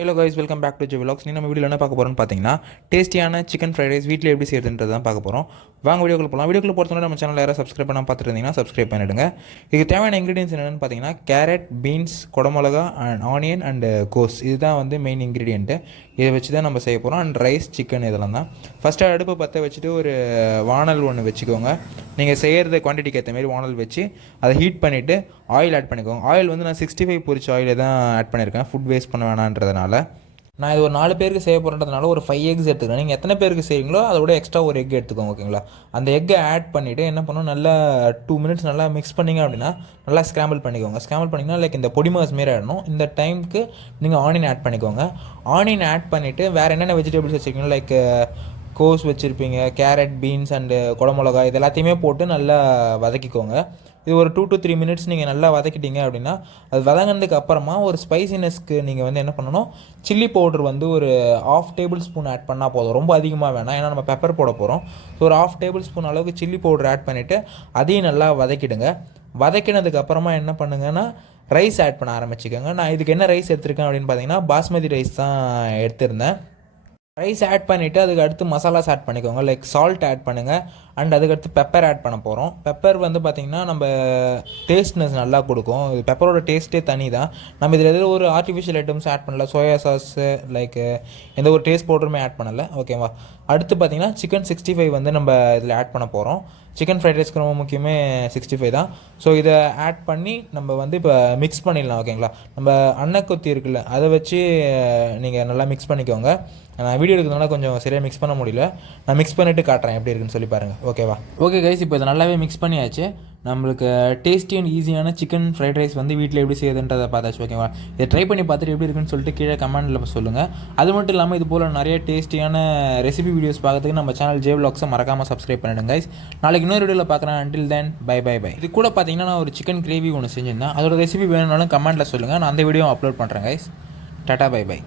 Hello guys, welcome back to G vlogs. நம்ம வீடியோவில் என்ன பார்க்க போகிறோம்னு பார்த்தீங்கன்னா, டேஸ்டியான சிக்கன் ஃப்ரைட் ரைஸ் வீட்டில் எப்படி செய்யறதுன்றது தான் பார்க்க போகிறோம். வாங்க வீடியோக்குள்ள போகலாம். வீடியோக்குள்ள போகிறதுனால நம்ம சேனல் யாராவது சப்ஸ்கிரைப் பண்ணால் பார்த்துருந்தீங்கன்னா சப்ஸ்கிரைப் பண்ணிவிடுங்க. இதுக்கு தேவையான இன்க்ரீடியன்ஸ் என்னென்னு பார்த்தீங்கன்னா, கேரட், பீன்ஸ், குடமிளகா அண்ட் ஆனியன் அண்டு கோஸ். இதுதான் வந்து மெயின் இன்க்ரீடியன்ட்டு. இதை வச்சு தான் நம்ம செய்ய போகிறோம். அண்ட் ரைஸ், சிக்கன் இதெல்லாம் தான். ஃபஸ்ட்டு அடுப்பை பற்ற வச்சுட்டு ஒரு வானல் ஒன்று வச்சுக்கோங்க. நீங்கள் செய்கிறது குவான்டிட்டிக்கு ஏற்ற மாதிரி வானல் வச்சு அதை ஹீட் பண்ணிவிட்டு ஆயில் ஆட் பண்ணிக்கோங்க. ஆயில் வந்து நான் 65 பொரிச்ச ஆயிலே தான் ஆட் பண்ணியிருக்கேன், ஃபுட் வேஸ்ட் பண்ண வேணான்றதுனால. நான் இது ஒரு 4 பேருக்கு செய்ய போகிறதுனால ஒரு 5 எக்ஸ் எடுத்துக்கிறேன். நீங்கள் எத்தனை பேருக்கு செய்வீங்களோ அதோட எக்ஸ்ட்ரா ஒரு எக் எடுத்துக்கோங்க, ஓகேங்களா? அந்த எக்கை ஆட் பண்ணிவிட்டு என்ன பண்ணணும், நல்லா 2 மினிட்ஸ் நல்லா மிக்ஸ் பண்ணிங்க அப்படின்னா நல்லா ஸ்க்ராம்பிள் பண்ணிக்கோங்க. ஸ்க்ராம்பிள் பண்ணிங்கன்னா லைக் இந்த பொடி மாஸ் மாரி ஆகிடணும். இந்த டைமுக்கு நீங்கள் ஆனியன் ஆட் பண்ணிக்கோங்க. ஆனியன் ஆட் பண்ணிவிட்டு வேறு என்னென்ன வெஜிடபிள்ஸ் வச்சுருக்கீங்களோ லைக் கோஸ் வச்சுருப்பீங்க, கேரட், பீன்ஸ் அண்டு குடமிளகா இது எல்லாத்தையுமே போட்டு நல்லா வதக்கிக்கோங்க. இது ஒரு 2 to 3 மினிட்ஸ் நீங்கள் நல்லா வதக்கிட்டீங்க அப்படின்னா அது வதங்கினதுக்கு அப்புறமா ஒரு ஸ்பைசினஸ்க்கு நீங்கள் வந்து என்ன பண்ணணும், சில்லி பவுடர் வந்து ஒரு 1/2 டேபிள் ஸ்பூன் ஆட் பண்ணால் போதும். ரொம்ப அதிகமாக வேணாம், ஏன்னா நம்ம பெப்பர் போட போகிறோம். ஸோ ஒரு 1/2 டேபிள் ஸ்பூன் அளவுக்கு சில்லி பவுடர் ஆட் பண்ணிவிட்டு அதையும் நல்லா வதக்கிடுங்க. வதக்கினதுக்கு அப்புறமா என்ன பண்ணுங்கன்னா ரைஸ் ஆட் பண்ண ஆரம்பிச்சுக்கோங்க. நான் இதுக்கு என்ன ரைஸ் எடுத்திருக்கேன் அப்படின்னு பார்த்தீங்கன்னா, பாஸ்மதி ரைஸ் தான் எடுத்திருந்தேன். ரைஸ் ஆட் பண்ணிவிட்டு அதுக்கு அடுத்து மசாலாஸ் ஆட் பண்ணிக்கோங்க. லைக் சால்ட் ஆட் பண்ணுங்கள். அண்ட் அதுக்கடுத்து பெப்பர் ஆட் பண்ண போகிறோம். பெப்பர் வந்து பார்த்திங்கன்னா நம்ம டேஸ்ட்னஸ் நல்லா கொடுக்கும். இது பெப்பரோட டேஸ்ட்டே தனி தான். நம்ம இதில் எதில் ஒரு ஆர்டிஃபிஷியல் ஐட்டம்ஸ் ஆட் பண்ணல, சோயா சாஸு லைக் எந்த ஒரு டேஸ்ட் பவுடருமே ஆட் பண்ணலை, ஓகேவா? அடுத்து பார்த்திங்கன்னா சிக்கன் 65 வந்து நம்ம இதில் ஆட் பண்ண போகிறோம். சிக்கன் ஃப்ரைட் ரைஸ்க்கு ரொம்ப முக்கியமே 65 தான். ஸோ இதை ஆட் பண்ணி நம்ம வந்து இப்போ மிக்ஸ் பண்ணிடலாம், ஓகேங்களா? நம்ம அன்னக்கொத்தி இருக்குல்ல, அதை வச்சு நீங்கள் நல்லா மிக்ஸ் பண்ணிக்கோங்க. நான் வீடியோ எடுக்கிறதுனால கொஞ்சம் சரியாக மிக்ஸ் பண்ண முடியல. நான் மிக்ஸ் பண்ணிவிட்டு காட்டுறேன் எப்படி இருக்குன்னு சொல்லி பாருங்கள், ஓகேவா? ஓகே கைஸ், இப்போ இதை நல்லாவே மிக்ஸ் பண்ணியாச்சு. நம்மளுக்கு டேஸ்டி அண்ட் ஈஸியான சிக்கன் ஃப்ரைட் ரைஸ் வந்து வீட்டில் எப்படி செய்யுதுன்றதை பார்த்தாச்சு, ஓகேவா? இதை ட்ரை பண்ணி பார்த்துட்டு எப்படி இருக்குன்னு சொல்லிட்டு கீழே கமெண்ட்டில் சொல்லுங்கள். அது மட்டும் இல்லாமல் இது போல் நிறைய டேஸ்டியான ரெசிபி வீடியோஸ் பார்க்கறதுக்கு நம்ம சேனல் ஜே விலாக்ஸை மறக்காமல் சப்ஸ்கிரைப் பண்ணிடுங்க கைஸ். நாளைக்கு இன்னொரு வீடியோவில் பார்க்குறேன். Until then bye bye bye. இது கூட பார்த்தீங்கன்னா நான் ஒரு சிக்கன் கிரேவி ஒன்று செஞ்சுருந்தேன். அதோட ரெசிபி வேணும்னாலும் கமெண்ட்டில் சொல்லுங்கள். நான் அந்த வீடியோ அப்லோட் பண்ணுறேன் கைஸ். டாடா பை பை.